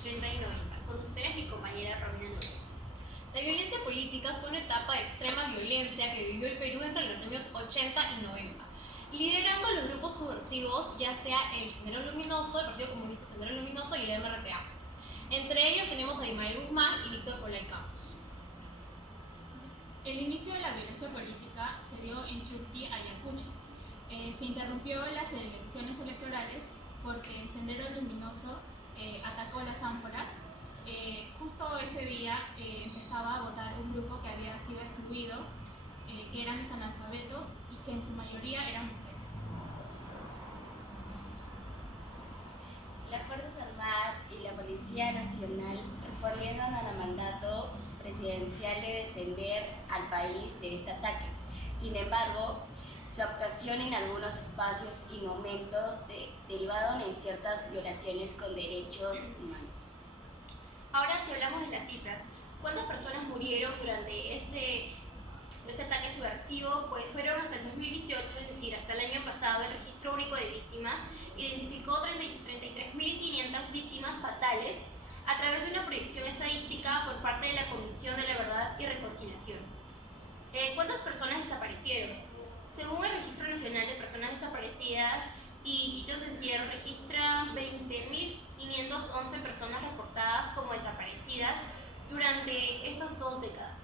80 y 90. Con ustedes mi compañera Romina Noguera. La violencia política fue una etapa de extrema violencia que vivió el Perú entre los años 80 y 90, liderando los grupos subversivos, ya sea el Sendero Luminoso, el Partido Comunista Sendero Luminoso y el MRTA. Entre ellos tenemos a Ismael Guzmán y Víctor Polay Campos. El inicio de la violencia política se dio en Chusquí, Ayacucho. Se interrumpió las elecciones electorales porque el Sendero Luminoso atacó las ánforas. Justo ese día empezaba a votar un grupo que había sido excluido, que eran los analfabetos y que en su mayoría eran mujeres. Las Fuerzas Armadas y la Policía Nacional respondieron al mandato presidencial de defender al país de este ataque. Sin embargo, su actuación en algunos espacios y momentos derivaron en ciertas violaciones con derechos humanos. Ahora, si hablamos de las cifras, ¿cuántas personas murieron durante este ataque subversivo? Pues fueron hasta el 2018, es decir, hasta el año pasado, el Registro Único de Víctimas identificó 33.500 víctimas fatales a través de una proyección estadística por parte de la Comisión de la Verdad y Reconciliación. ¿Cuántas personas desaparecieron? Según el Registro Nacional de Personas Desaparecidas y Sitios de Entierro, registran 20.511 personas reportadas como desaparecidas durante esas 2 décadas.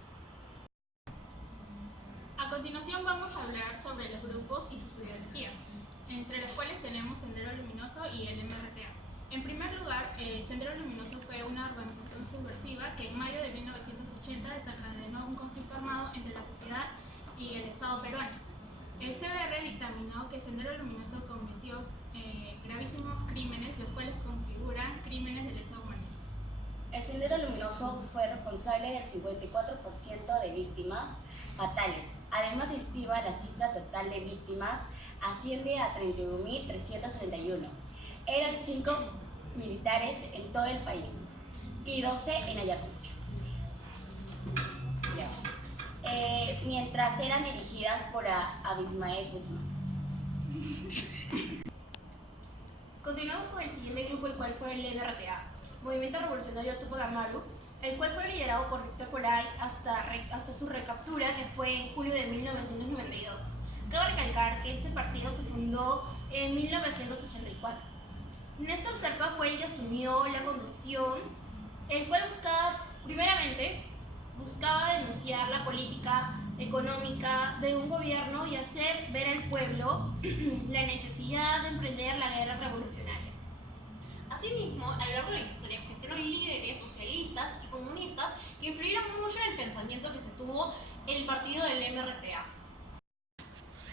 A continuación vamos a hablar sobre los grupos y sus ideologías, entre los cuales tenemos Sendero Luminoso y el MRTA. En primer lugar, Sendero Luminoso fue una organización subversiva que en mayo de 1980 desencadenó un conflicto armado entre la sociedad y el Estado peruano. El CBR dictaminó que Sendero Luminoso cometió gravísimos crímenes, los cuales configuran crímenes de lesa humanidad. El Sendero Luminoso fue responsable del 54% de víctimas fatales. Además, estima la cifra total de víctimas asciende a 31.331. Eran 5 militares en todo el país y 12 en Ayacucho. Mientras eran dirigidas por Ismael Guzmán. Continuamos con el siguiente grupo, el cual fue el MRTA, Movimiento Revolucionario Tupac Amaru, el cual fue liderado por Víctor Polay hasta su recaptura, que fue en julio de 1992. Cabe recalcar que este partido se fundó en 1984. Néstor Serpa fue el que asumió la conducción, el cual buscaba denunciar la política económica de un gobierno y hacer ver al pueblo la necesidad de emprender la guerra revolucionaria. Asimismo, a lo largo de la historia existieron líderes socialistas y comunistas que influyeron mucho en el pensamiento que se tuvo el partido del MRTA.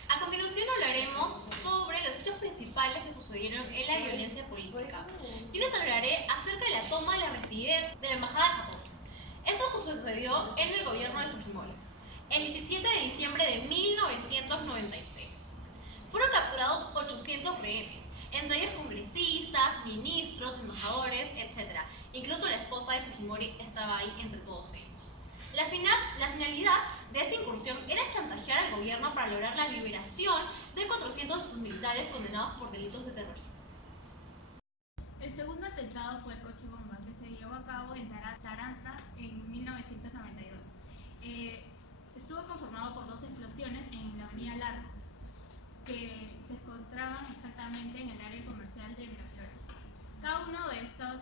A continuación hablaremos sobre los hechos principales que sucedieron en la violencia política. Y les hablaré acerca de la toma de la residencia de la Embajada de Japón. Esto sucedió en el gobierno de Fujimori, el 17 de diciembre de 1996. Fueron capturados 800 rehenes, entre ellos congresistas, ministros, embajadores, etc. Incluso la esposa de Fujimori estaba ahí entre todos ellos. La finalidad de esta incursión era chantajear al gobierno para lograr la liberación de 400 de sus militares condenados por delitos de terrorismo. El segundo atentado fue el coche bomba, que se llevó a cabo en Taranta en 1992. Estuvo conformado por 2 explosiones en la avenida Larco, que se encontraban exactamente en el área comercial de Miraflores. Cada una de estas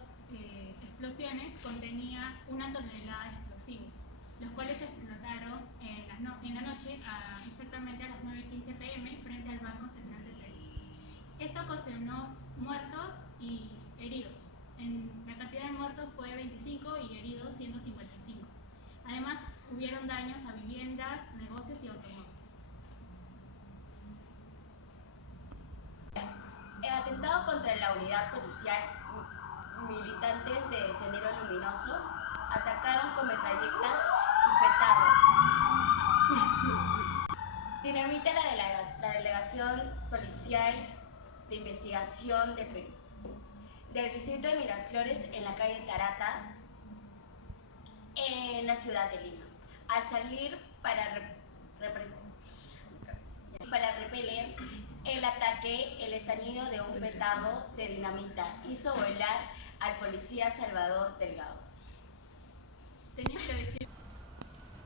explosiones contenía 1 tonelada de explosivos, los cuales se explotaron en la noche, exactamente a las 9:15 p.m. frente al Banco Central del Perú. Esto ocasionó muertos y heridos. La cantidad de muertos fue 25 y heridos 155. Además, hubieron daños a viviendas, negocios y automóviles. El atentado contra la unidad policial, militantes del Sendero Luminoso atacaron con metralletas y petardos. Dinamita la delegación policial de investigación del distrito de Miraflores en la calle Tarata, en la ciudad de Lima. Al salir para repeler el ataque, el estallido de un petardo de dinamita hizo volar al policía Salvador Delgado. Tenías que decir.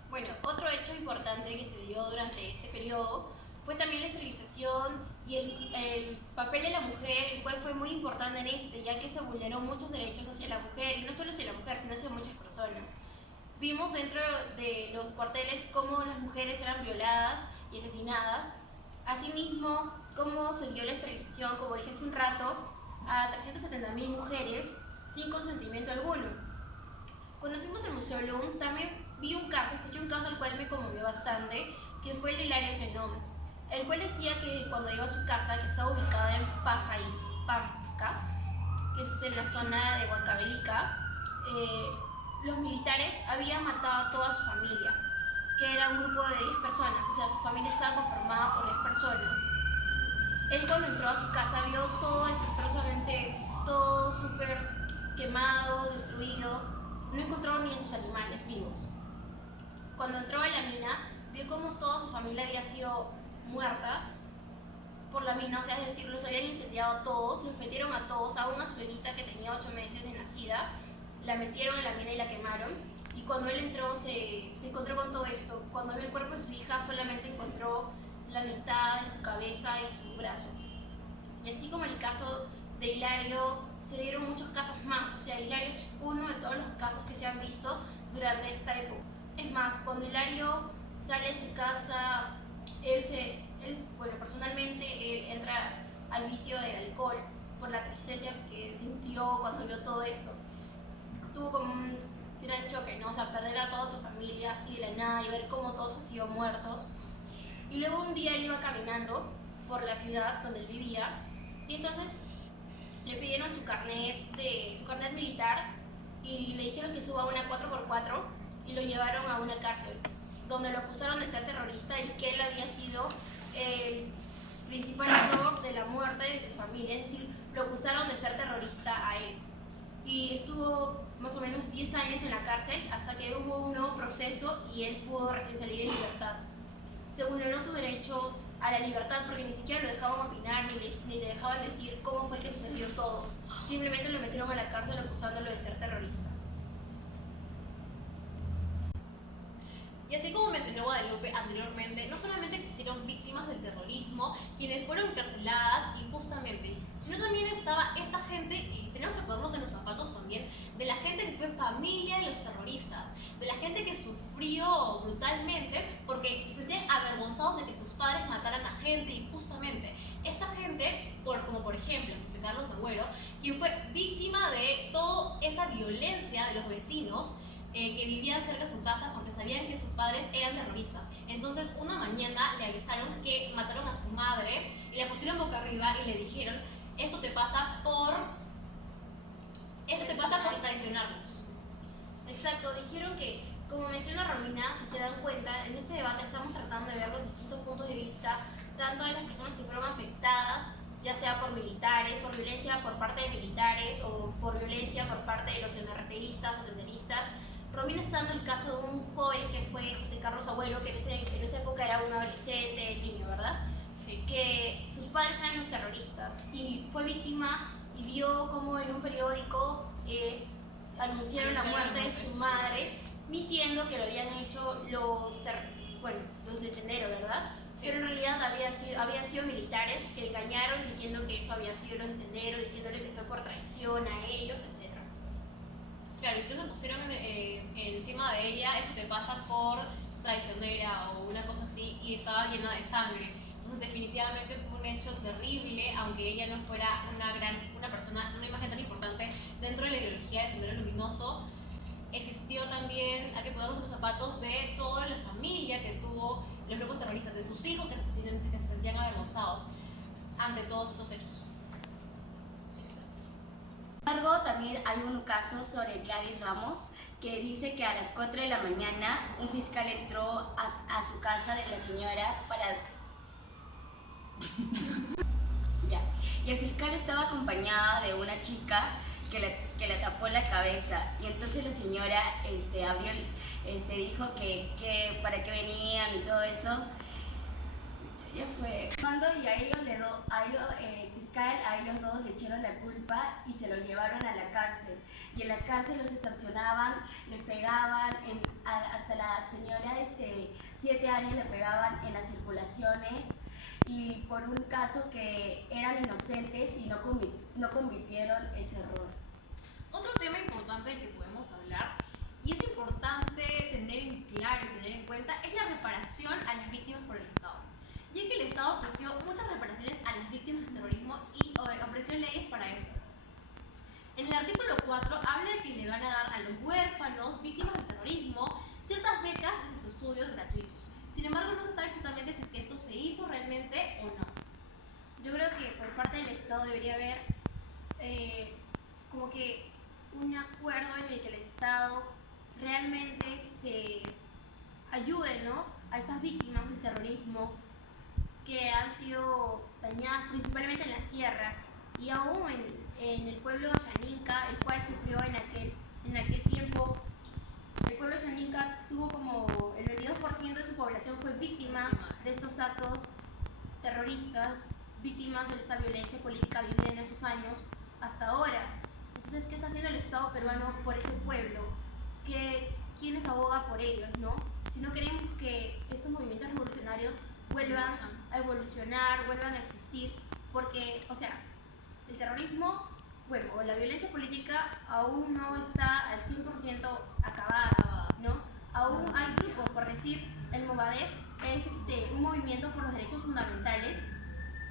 Bueno, otro hecho importante que se dio durante este periodo fue también la esterilización y el papel de la mujer, el cual fue muy importante en ya que se vulneró muchos derechos hacia la mujer, y no solo hacia la mujer, sino hacia muchas personas. Vimos dentro de los cuarteles cómo las mujeres eran violadas y asesinadas. Asimismo, cómo se dio la esterilización, como dije hace un rato, a 370.000 mujeres sin consentimiento alguno. Cuando fuimos al Museo Lum, también escuché un caso al cual me conmovió bastante, que fue el de Hilario Zenón, el cual decía que cuando llegó a su casa, que estaba ubicada en Pampa, que es en la zona de Huancavelica, los militares habían matado a toda su familia, que era un grupo de 10 personas, o sea, su familia estaba conformada por 10 personas. Él cuando entró a su casa vio todo desastrosamente, todo súper quemado, destruido, no encontró ni a sus animales vivos. Cuando entró a la mina, vio como toda su familia había sido muerta por la mina, o sea, es decir, los habían incendiado a todos, los metieron a todos, aún a su bebita que tenía 8 meses de nacida, la metieron en la mina y la quemaron. Y cuando él entró se encontró con todo esto. Cuando vio el cuerpo de su hija solamente encontró la mitad de su cabeza y su brazo. Y así como el caso de Hilario, se dieron muchos casos más, o sea, Hilario es uno de todos los casos que se han visto durante esta época. Es más, cuando Hilario sale de su casa, personalmente él entra al vicio del alcohol por la tristeza que sintió cuando vio todo esto. Tuvo como un gran choque, ¿no? O sea, perder a toda tu familia así de la nada y ver cómo todos han sido muertos. Y luego un día él iba caminando por la ciudad donde él vivía y entonces le pidieron su carnet militar y le dijeron que suba una 4x4 y lo llevaron a una cárcel donde lo acusaron de ser terrorista y que él había sido el principal autor de la muerte de su familia, es decir, lo acusaron de ser terrorista a él. Y estuvo más o menos 10 años en la cárcel hasta que hubo un nuevo proceso y él pudo recién salir en libertad. Se vulneró su derecho a la libertad porque ni siquiera lo dejaban opinar ni le dejaban decir cómo fue que sucedió todo. Simplemente lo metieron a la cárcel acusándolo de ser terrorista. Y así como mencionó Guadalupe anteriormente, no solamente existieron víctimas del terrorismo, quienes fueron encarceladas injustamente, sino también estaba esta gente, y tenemos que ponernos en los zapatos también, de la gente que fue familia de los terroristas, de la gente que sufrió brutalmente porque se sentían avergonzados de que sus padres mataran a gente injustamente. Esta gente, como por ejemplo José Carlos Agüero, quien fue víctima de toda esa violencia de los vecinos, que vivían cerca de su casa porque sabían que sus padres eran terroristas. Entonces una mañana le avisaron que mataron a su madre y la pusieron boca arriba y le dijeron: esto te pasa por traicionarnos. Exacto, dijeron que, como menciona Romina, si se dan cuenta, en este debate estamos tratando de ver los distintos puntos de vista, tanto de las personas que fueron afectadas, ya sea por militares, por violencia por parte de militares o por violencia por parte de los MRTistas o senderistas. Romina está dando el caso de un joven que fue José Carlos Agüero, que en esa época era un adolescente, niño, ¿verdad? Sí. Que sus padres eran los terroristas y fue víctima y vio como en un periódico anunciaron la muerte de su madre, mintiendo que lo habían hecho los de Sendero, ¿verdad? Sí. Pero en realidad habían sido militares que engañaron diciendo que eso había sido los de Sendero, diciéndole que fue por traición a ellos, etc. Claro, incluso pusieron encima de ella: eso te pasa por traicionera o una cosa así, y estaba llena de sangre. Entonces definitivamente fue un hecho terrible, aunque ella no fuera una persona, una imagen tan importante dentro de la ideología de Sendero Luminoso. Existió también, hay que ponernos los zapatos de toda la familia que tuvo los grupos terroristas, de sus hijos que se sentían avergonzados ante todos estos hechos. Sin embargo, también hay un caso sobre Gladys Ramos que dice que a las 4 de la mañana un fiscal entró a su casa de la señora para... ya. Y el fiscal estaba acompañada de una chica que la tapó la cabeza, y entonces la señora dijo que para qué venían y todo eso. Ya fue. Y a ellos el fiscal fiscal a ellos dos le echaron la culpa y se los llevaron a la cárcel. Y en la cárcel los extorsionaban, les pegaban, hasta la señora 7 años le pegaban en las circulaciones y por un caso que eran inocentes y no convirtieron ese error. Otro tema importante del que podemos hablar, y es importante tener en claro y tener en cuenta, es la reparación a las víctimas por el Estado. Ya que el Estado ofreció muchas reparaciones a las víctimas del terrorismo y ofreció leyes para esto. En el artículo 4 habla de que le van a dar a los huérfanos, víctimas del terrorismo, ciertas becas de sus estudios gratuitos. Sin embargo, no se sabe exactamente si es que esto se hizo realmente o no. Yo creo que por parte del Estado debería haber como que un acuerdo en el que el Estado realmente se ayude, ¿no?, a esas víctimas del terrorismo que han sido dañadas principalmente en la sierra y aún en el pueblo Yaninca, el cual sufrió en aquel tiempo. El pueblo Yaninca tuvo como el 22% de su población fue víctima de estos actos terroristas, víctimas de esta violencia política vivida en esos años hasta ahora. Entonces, ¿qué está haciendo el Estado peruano por ese pueblo? ¿Quiénes abogan por ellos, no? Si no queremos que estos movimientos revolucionarios vuelvan a evolucionar, vuelvan a existir, porque, o sea, el terrorismo, bueno, o la violencia política aún no está al 100% acabada, ¿no? Aún hay grupos, por decir, el Movadef es un movimiento por los derechos fundamentales,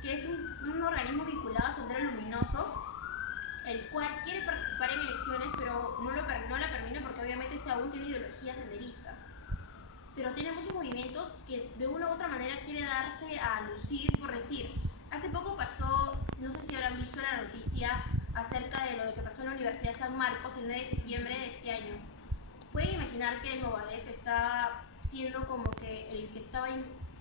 que es un organismo vinculado a Sendero Luminoso, el cual quiere participar en elecciones, pero no la permite porque obviamente aún tiene ideología senderista. Pero tiene muchos movimientos que de una u otra manera quiere darse a lucir, por decir. Hace poco pasó, no sé si habrán visto la noticia acerca de lo que pasó en la Universidad San Marcos el 9 de septiembre de este año. Pueden imaginar que el Movadef está siendo como que el que estaba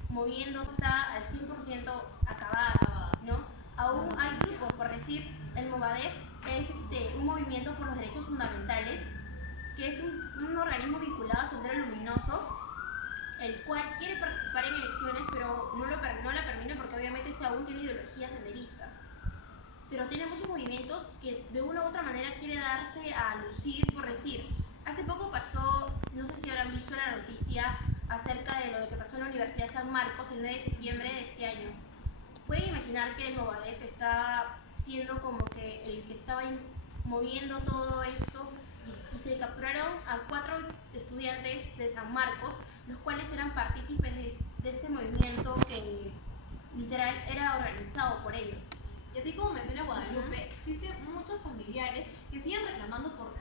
moviendo está al 100% acabada, ¿no? Aún hay grupos, por decir, el Movadef es un movimiento por los derechos fundamentales, que es un organismo vinculado a Sendero Luminoso, el cual quiere participar en elecciones, pero no la permite porque obviamente aún tiene ideología senderista. Pero tiene muchos movimientos que de una u otra manera quiere darse a lucir, por decir. Hace poco pasó, no sé si habrán visto la noticia acerca de lo que pasó en la Universidad San Marcos el 9 de septiembre de este año. Pueden imaginar que el Movadef está siendo como que el que estaba moviendo todo esto y se capturaron a 4 estudiantes de San Marcos, los cuales eran partícipes de este movimiento que literal era organizado por ellos. Y así como menciona Guadalupe, existen muchos familiares que siguen reclamando por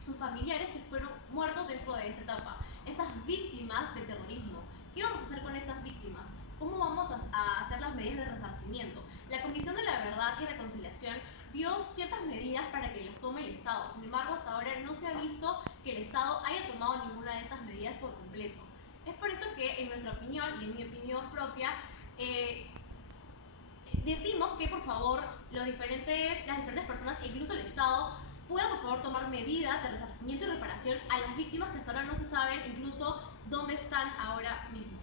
sus familiares que fueron muertos dentro de esa etapa, estas víctimas de terrorismo. ¿Qué vamos a hacer con estas víctimas? ¿Cómo vamos a hacer las medidas de resarcimiento? La Comisión de la Verdad y Reconciliación dio ciertas medidas para que las tome el Estado. Sin embargo, hasta ahora no se ha visto que el Estado haya tomado ninguna de estas medidas por completo. Es por eso que, en nuestra opinión y en mi opinión propia, decimos que por favor las diferentes personas e incluso el Estado puedan por favor tomar medidas de resarcimiento y reparación a las víctimas que hasta ahora no se saben incluso dónde están ahora mismo.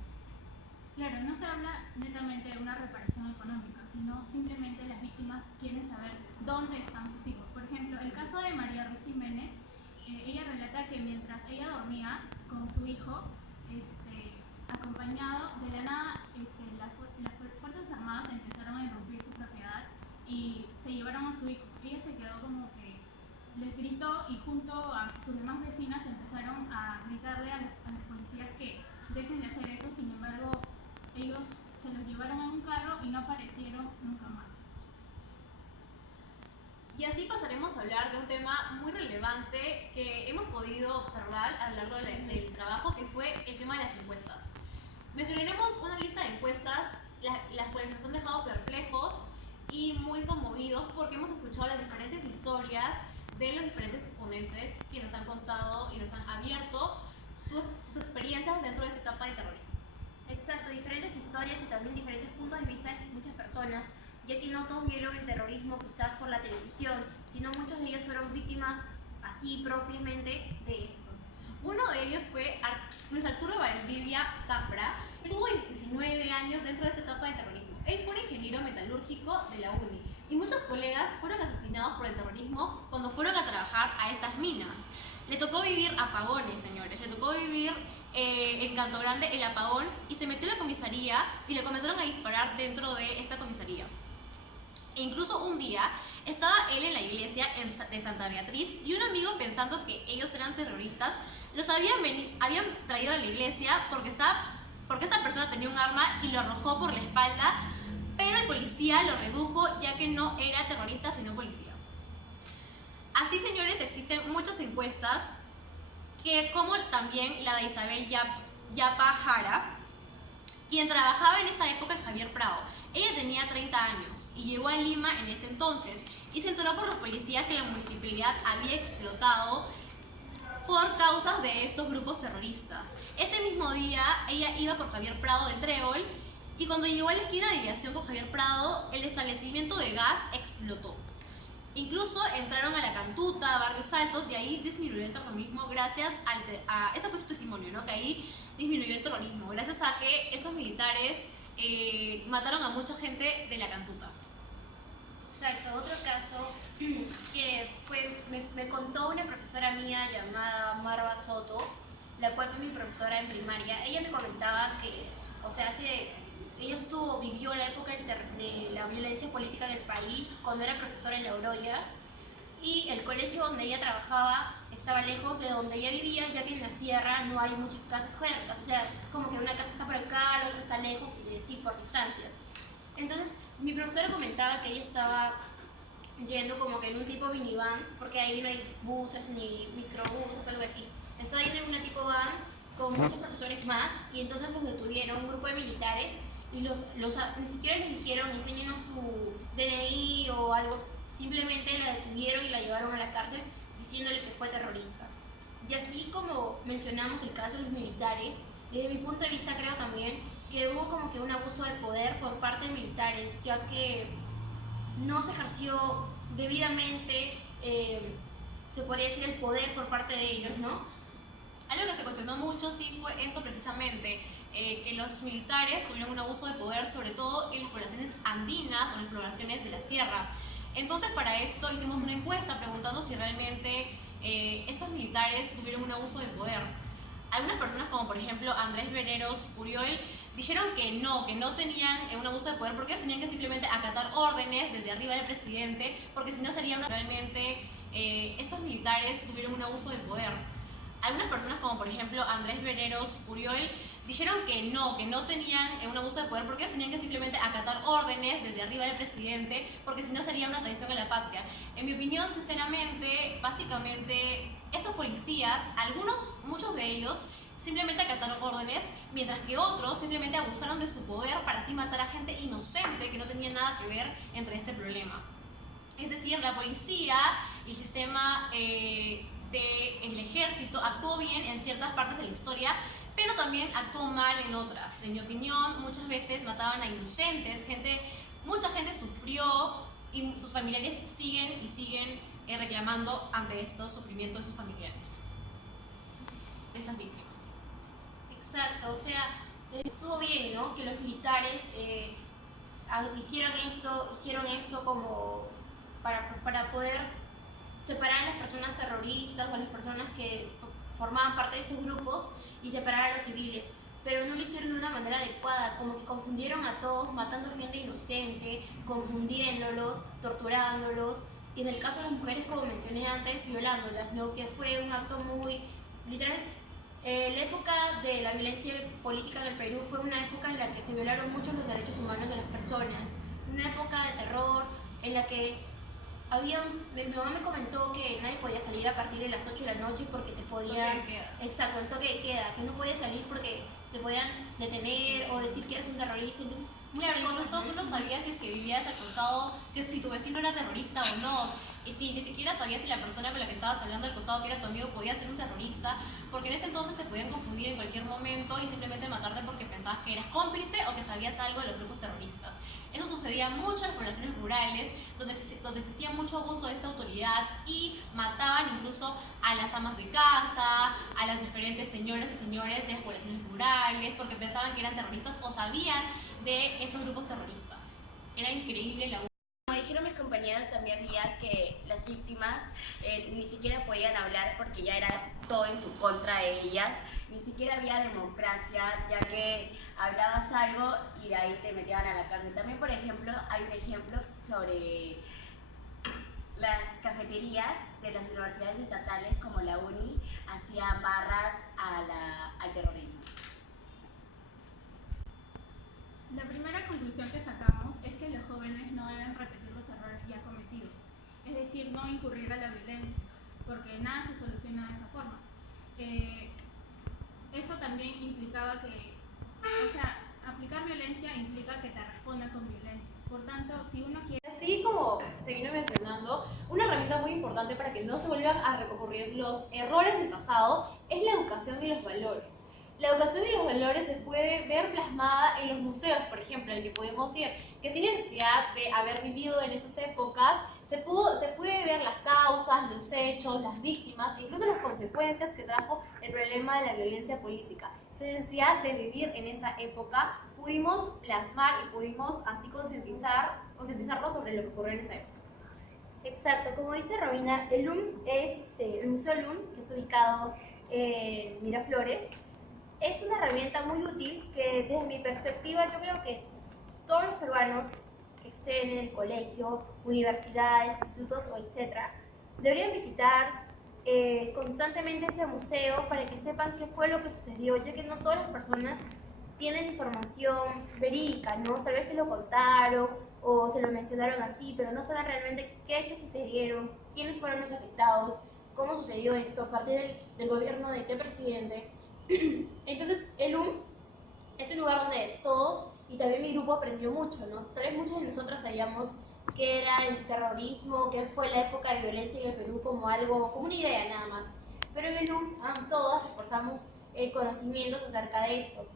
Claro, no se habla netamente de una reparación económica, sino simplemente las víctimas quieren saber dónde están sus hijos. Por ejemplo, el caso de María Ruiz Jiménez, ella relata que mientras ella dormía con su hijo, acompañado de la nada, las Fuerzas Armadas empezaron a irrumpir su propiedad y se llevaron a su hijo. Ella se quedó como que les gritó y junto a sus demás vecinas empezaron a gritarle a los policías que dejen de hacer eso. Sin embargo, ellos se los llevaron en un carro y no aparecieron nunca más. Y así pasaremos a hablar de un tema muy relevante que hemos podido observar a lo largo del trabajo, que fue el tema de las encuestas. Mencionaremos una lista de encuestas, las cuales nos han dejado perplejos y muy conmovidos porque hemos escuchado las diferentes historias de los diferentes exponentes que nos han contado y nos han abierto sus experiencias dentro de esta etapa de terrorismo. Exacto, diferentes historias y también diferentes puntos de vista de muchas personas, ya que no todos vieron el terrorismo quizás por la televisión, sino muchos de ellos fueron víctimas así propiamente de esto. Uno de ellos fue Luis Arturo Valdivia Zafra, que tuvo 19 años dentro de esta etapa de terrorismo. Él fue un ingeniero metalúrgico de la UNI. y muchos colegas fueron asesinados por el terrorismo cuando fueron a trabajar a estas minas. Le tocó vivir apagones, señores, le tocó vivir en Canto Grande el apagón y se metió en la comisaría y le comenzaron a disparar dentro de esta comisaría. E incluso un día estaba él en la iglesia de Santa Beatriz y un amigo, pensando que ellos eran terroristas, los habían traído a la iglesia porque esta persona tenía un arma y lo arrojó por la espalda, pero el policía lo redujo ya que no era terrorista sino policía. Así, señores, existen muchas encuestas, como también la de Isabel Yapa Jara, quien trabajaba en esa época en Javier Prado. Ella tenía 30 años y llegó a Lima en ese entonces y se enteró por los policías que la municipalidad había explotado por causas de estos grupos terroristas. Ese mismo día ella iba por Javier Prado de Trébol y cuando llegó a la esquina de Aviación con Javier Prado, el establecimiento de gas explotó. Incluso entraron a La Cantuta, a Barrios Altos, y ahí disminuyó el terrorismo gracias ese fue su testimonio, ¿no? Que ahí disminuyó el terrorismo gracias a que esos militares mataron a mucha gente de La Cantuta. Exacto, otro caso que me contó una profesora mía llamada Marva Soto, la cual fue mi profesora en primaria. Ella me comentaba que, o sea, ella vivió la época de la violencia política en el país cuando era profesora en La Oroya, y el colegio donde ella trabajaba estaba lejos de donde ella vivía, ya que en la sierra no hay muchas casas cercas, o sea, como que una casa está por acá, la otra está lejos, y así por distancias. Entonces, mi profesora comentaba que ella estaba yendo como que en un tipo minivan, porque ahí no hay buses ni microbuses, algo así. Estaba yendo en una tipo van con muchos profesores más, y entonces los detuvieron un grupo de militares y ni siquiera les dijeron enséñenos su DNI o algo, simplemente la detuvieron y la llevaron a la cárcel diciéndole que fue terrorista. Y así como mencionamos el caso de los militares, desde mi punto de vista creo también que hubo como que un abuso de poder por parte de militares, ya que no se ejerció debidamente, se podría decir, el poder por parte de ellos, ¿no? Algo que se cuestionó mucho sí fue eso precisamente, que los militares tuvieron un abuso de poder, sobre todo en las poblaciones andinas o en las poblaciones de la sierra. Entonces, para esto hicimos una encuesta preguntando si realmente estos militares tuvieron un abuso de poder. Algunas personas, como por ejemplo Andrés Veneros Uriol, dijeron que no tenían un abuso de poder porque ellos tenían que simplemente acatar órdenes desde arriba del presidente, porque si no sería realmente estos militares tuvieron un abuso de poder. Algunas personas, como por ejemplo Andrés Veneros Uriol, dijeron que no tenían un abuso de poder porque ellos tenían que simplemente acatar órdenes desde arriba del presidente, porque si no sería una traición a la patria. En mi opinión, sinceramente, básicamente, estos policías, muchos de ellos, simplemente acataron órdenes, mientras que otros simplemente abusaron de su poder para así matar a gente inocente que no tenía nada que ver entre este problema. Es decir, la policía y el sistema del ejército actuó bien en ciertas partes de la historia, pero también actuó mal en otras. En mi opinión, muchas veces mataban a inocentes, mucha gente sufrió y sus familiares siguen reclamando ante estos sufrimientos de sus familiares, de esas víctimas. Exacto, o sea, estuvo bien, ¿no? Que los militares hicieron esto como para poder separar a las personas terroristas o a las personas que formaban parte de estos grupos y separar a los civiles, pero no lo hicieron de una manera adecuada, como que confundieron a todos, matando gente inocente, confundiéndolos, torturándolos, y en el caso de las mujeres, como mencioné antes, violándolas, ¿no? Que fue un acto muy literal. La época de la violencia política en el Perú fue una época en la que se violaron mucho los derechos humanos de las personas, una época de terror en la que mi mamá me comentó que nadie podía salir a partir de las 8 de la noche porque te podían... Toque de queda. Exacto, el toque de queda, que no podías salir porque te podían detener o decir que eres un terrorista, entonces muchas Claro, cosas, incluso tú no sabías si es que vivías al costado, que si tu vecino era terrorista o no, y si ni siquiera sabías si la persona con la que estabas hablando al costado, que era tu amigo, podía ser un terrorista, porque en ese entonces se podían confundir en cualquier momento y simplemente matarte porque pensabas que eras cómplice o que sabías algo de los grupos terroristas. Eso sucedía mucho en las poblaciones rurales, donde existía mucho abuso de esta autoridad y mataban incluso a las amas de casa, a las diferentes señoras y señores de las poblaciones rurales, porque pensaban que eran terroristas o sabían de esos grupos terroristas. Era increíble la Como dijeron mis compañeras, también había que las víctimas ni siquiera podían hablar porque ya era todo en su contra de ellas, ni siquiera había democracia, ya que hablabas algo y de ahí te metían a la cárcel. También, por ejemplo, hay un ejemplo sobre las cafeterías de las universidades estatales como la UNI hacían barras al terrorismo. La primera conclusión que sacamos es que los jóvenes no deben repetir los errores ya cometidos, es decir, no incurrir a la violencia, porque nada se soluciona de esa forma. Eso también implicaba aplicar violencia implica que te respondan con violencia. Por tanto, si uno quiere... Así como se vino mencionando, una herramienta muy importante para que no se vuelvan a recurrir los errores del pasado es la educación y los valores. La educación y los valores se puede ver plasmada en los museos, por ejemplo, al que podemos ir, que sin necesidad de haber vivido en esas épocas, se puede ver las causas, los hechos, las víctimas, incluso las consecuencias que trajo el problema de la violencia política. Sin necesidad de vivir en esa época, pudimos plasmar y pudimos así concientizarnos sobre lo que ocurrió en esa época. Exacto, como dice Romina, el el Museo LUM, que es ubicado en Miraflores, es una herramienta muy útil que desde mi perspectiva yo creo que todos los peruanos que estén en el colegio, universidades, institutos o etcétera, deberían visitar constantemente ese museo para que sepan qué fue lo que sucedió, ya que no todas las personas tienen información verídica, ¿no? Tal vez se lo contaron o se lo mencionaron así, pero no saben realmente qué hechos sucedieron, quiénes fueron los afectados, cómo sucedió esto, a partir del gobierno de qué presidente. Entonces, el UM es un lugar donde todos, y también mi grupo aprendió mucho, ¿no? Tal vez muchos de nosotros sabíamos qué era el terrorismo, qué fue la época de violencia en el Perú como una idea nada más. Pero en el UM todas reforzamos conocimientos acerca de esto.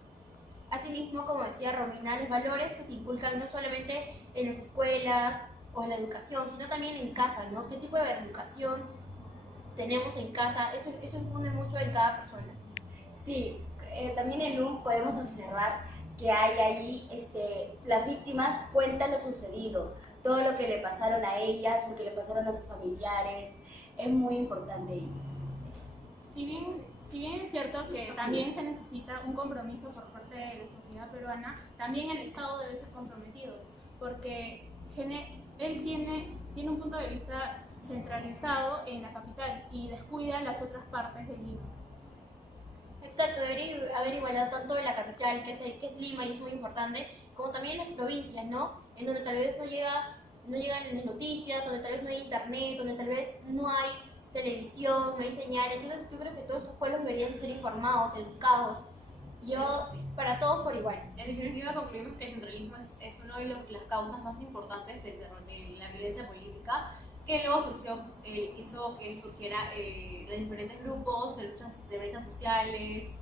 Asimismo, como decía Romina, los valores que se inculcan no solamente en las escuelas o en la educación, sino también en casa, ¿no? ¿Qué tipo de educación tenemos en casa? Eso infunde mucho en cada persona. Sí, también en LUM podemos observar que hay ahí, las víctimas cuentan lo sucedido, todo lo que le pasaron a ellas, lo que le pasaron a sus familiares, es muy importante. Si bien es cierto que también se necesita un compromiso por parte de la sociedad peruana, también el Estado debe ser comprometido, porque él tiene un punto de vista centralizado en la capital y descuida las otras partes del Lima. Exacto, debería haber igualdad tanto en la capital, que es Lima y es muy importante, como también en las provincias, ¿no? En donde tal vez no llegan las noticias, donde tal vez no hay internet, donde tal vez no hay televisión, no hay señal. Entonces yo creo que todos esos pueblos deberían ser informados, educados, para todos por igual. En definitiva, concluimos que el centralismo es una de las causas más importantes de la violencia política, que luego hizo que surgiera los diferentes grupos de brechas sociales,